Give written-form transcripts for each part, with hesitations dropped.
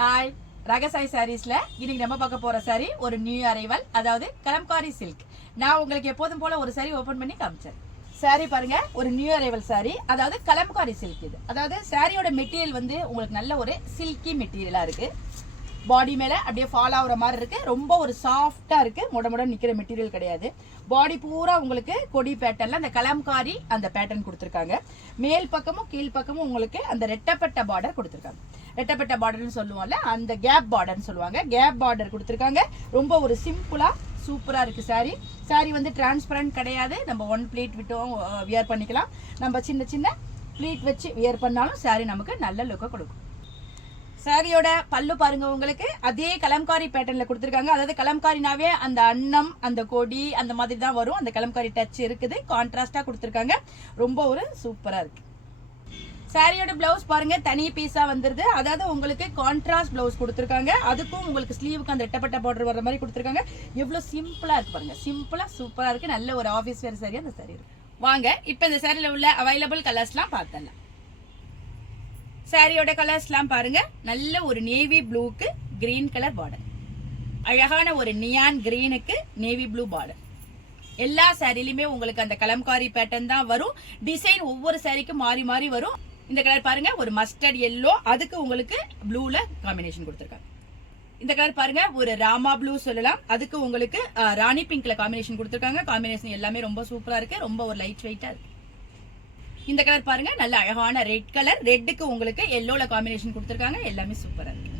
Hi ரகசாய் சாரீஸ்ல இன்னைக்கு நம்ம பார்க்க போற சாரி ஒரு நியூ அரைவல், அதாவது கலம்காரி சில்க். நான் உங்களுக்கு எப்போதும் போல ஒரு சாரி ஓபன் பண்ணி காமிச்சேன். சாரி பாருங்க, ஒரு நியூ அரைவல் சாரி, அதாவது கலம்காரி சில்க். இது அதாவது சாரியோட மெட்டீரியல் வந்து உங்களுக்கு நல்ல ஒரு சில்கி மெட்டீரியலா இருக்கு. பாடி மேல அப்படியே ஃபால் ஆகுற மாதிரி இருக்கு. ரொம்ப ஒரு சாஃப்டா இருக்கு, முட நிக்கிற மெட்டீரியல் கிடையாது. பாடி பூரா உங்களுக்கு கொடி பேட்டர்ன்ல அந்த கலம்காரி அந்த பேட்டர்ன் கொடுத்துருக்காங்க. மேல் பக்கமும் கீழ் பக்கமும் உங்களுக்கு அந்த ரெட்டப்பட்ட பார்டர் கொடுத்துருக்காங்க. ரெட்டப்பட்ட பார்டர்னு சொல்லுவோம்ல, அந்த கேப் பார்டர்னு சொல்லுவாங்க. கேப் பார்டர் கொடுத்துருக்காங்க. ரொம்ப ஒரு சிம்பிளா சூப்பரா இருக்கு சாரி. சாரி வந்து டிரான்ஸ்பரண்ட் கிடையாது. நம்ம ஒன் பிளேட் விட்டும் வியர் பண்ணிக்கலாம். நம்ம சின்ன சின்ன பிளேட் வச்சு வியர் பண்ணாலும் சாரி நமக்கு நல்ல லுக்கை கொடுக்கும். சாரியோட பல்லு பாருங்க, உங்களுக்கு அதே கலம்காரி பேட்டர்ன்ல கொடுத்துருக்காங்க. அதாவது கலம்காரினாவே அந்த அன்னம், அந்த கொடி, அந்த மாதிரி தான் வரும். அந்த கலம்காரி டச் இருக்குது, கான்ட்ராஸ்டா கொடுத்துருக்காங்க. ரொம்ப ஒரு சூப்பரா இருக்கு. சாரியோட பிளவுஸ் பாருங்க, தனி பீஸா வந்துருது. அதாவது உங்களுக்கு கான்ட்ராஸ்ட் பிளவுஸ் கொடுத்துருக்காங்க. அதுக்கும் உங்களுக்கு ஸ்லீவுக்கு அந்த ரெட்டப்பட்ட பார்டர் வர மாதிரி கொடுத்துருக்காங்க. எவ்வளவு சிம்பிளா இருக்கு பாருங்க, சிம்பிளா சூப்பரா இருக்கு. நல்ல ஒரு ஆபீஸ் வேர் சாரி அந்த சாரி இருக்கு. வாங்க இப்ப இந்த சாரியில உள்ள அவைலபிள் கலர்ஸ்லாம் பார்த்தலாம். சாரியோட கலர்ஸ்லாம் பாருங்க, நல்ல ஒரு நேவி ப்ளூக்கு கிரீன் கலர் பார்டர், அழகான ஒரு நியான் கிரீனுக்கு நேவி ப்ளூ பார்டர். எல்லா சாரிலுமே உங்களுக்கு அந்த கலம்காரி பேட்டர்ன் தான் வரும். டிசைன் ஒவ்வொரு சாரிக்கும் மாறி மாறி வரும். இந்த கலர் பாருங்க, ஒரு மஸ்டர்ட் எல்லோ, அதுக்கு உங்களுக்கு ப்ளூல காம்பினேஷன் கொடுத்துருக்காங்க. இந்த கலர் பாருங்க, ஒரு ராமா ப்ளூ சொல்லலாம், அதுக்கு உங்களுக்கு ராணி பிங்க்ல காம்பினேஷன் கொடுத்துருக்காங்க. காம்பினேஷன் எல்லாமே ரொம்ப சூப்பரா இருக்கு, ரொம்ப ஒரு லைட் வெயிட்டா இருக்கு. இந்த கலர் பாருங்க, நல்ல அழகான ரெட் கலர், ரெட்டுக்கு உங்களுக்கு எல்லோல காம்பினேஷன் கொடுத்துருக்காங்க. எல்லாமே சூப்பரா இருக்கு.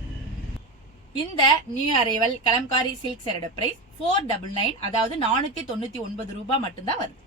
இந்த நியூ அரைவல் கலம்காரி சில்க் சாரியோட பிரைஸ் 499, அதாவது 499 ரூபாய் மட்டும்தான் வருது.